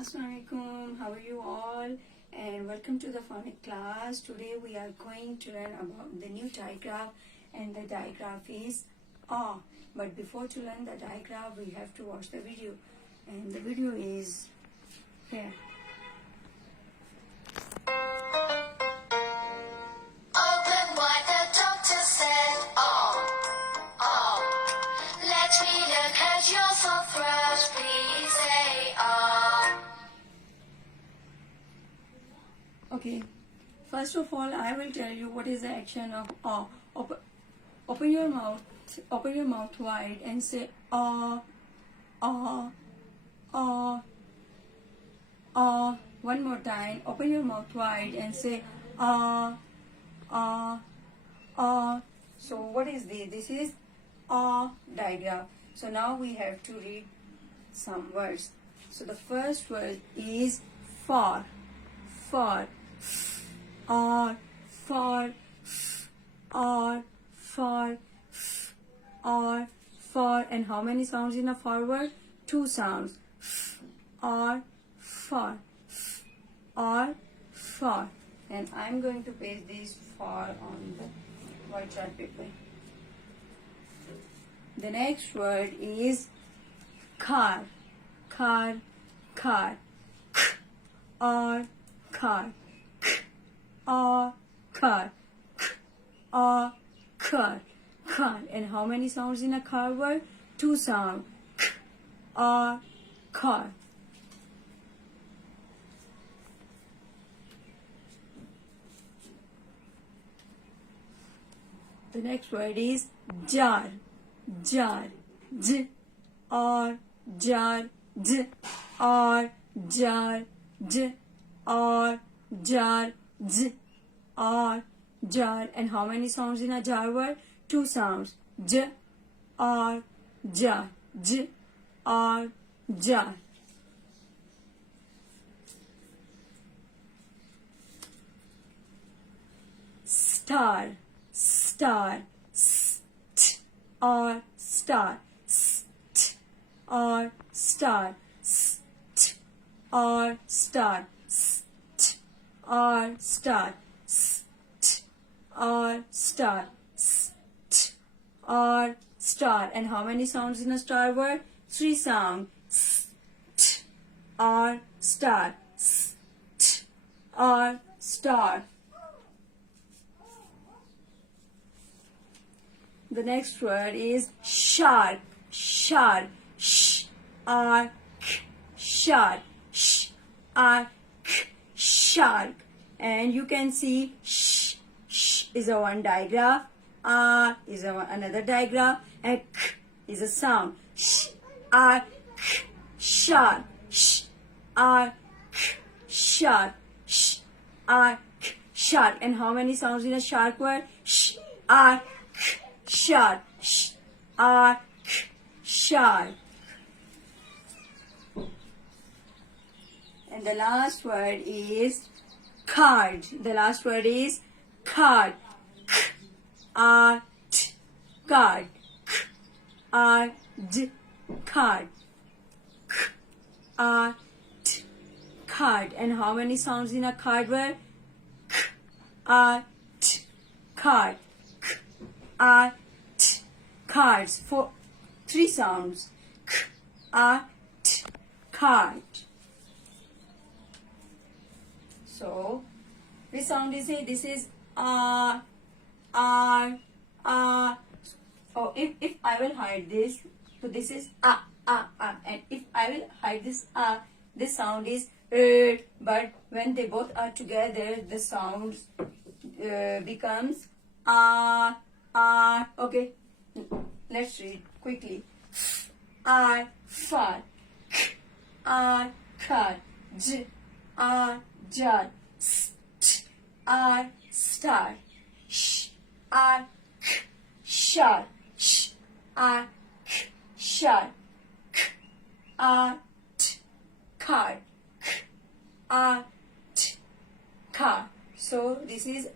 Assalamualaikum, how are you all, and welcome to the Phonics class. Today we are going to learn about the new digraph, and the digraph is ah. But before to learn the digraph, we have to watch the video, and the video is here. Open what the doctor said. Oh, oh. Let me look at your sore throat. Please say oh. Okay, first of all, I will tell you what is the action of ah. Open your mouth wide and say ah, ah, ah, ah. One more time. Open your mouth wide and say ah, ah, ah. So what is this? This is ah digraph. So now we have to read some words. So the first word is for, or, or, for, and how many sounds in a for word? Two sounds. Or, for, and I'm going to paste this for on the white chart paper. The next word is car, or car, and how many sounds in a car word? Two sounds. Or car. The next word is jar, j, or jar, or jar, or jar, or jar, and how many sounds in a jar word? Two sounds. J, or jar, or jar. Star, st, or star, st, or star, st, or star, st, or star, st, or star, st, or star, and how many sounds in a star word? Three sounds. St, or star, st, or star. The next word is shark, sh, or k, shark, shark, and you can see sh is a one digraph, is another digraph, and k is a sound. Shark, shark, shark, shark, and how many sounds in a shark word? Shark, shark. And the last word is card. The last word is card. Card. Card. Card. Card. And how many sounds in a card word? Card. Cards. For three sounds. Card. So which sound is it? This is r. Oh, if I will hide this, so this is and if I will hide this this sound is but when they both are together, the sound becomes okay. Let's read quickly. R, far, R, car, j, R, jar, st, R, star, sh, R, k, shar, sh, R, k, shar, k, R, t, card, k, R, t, car. So this is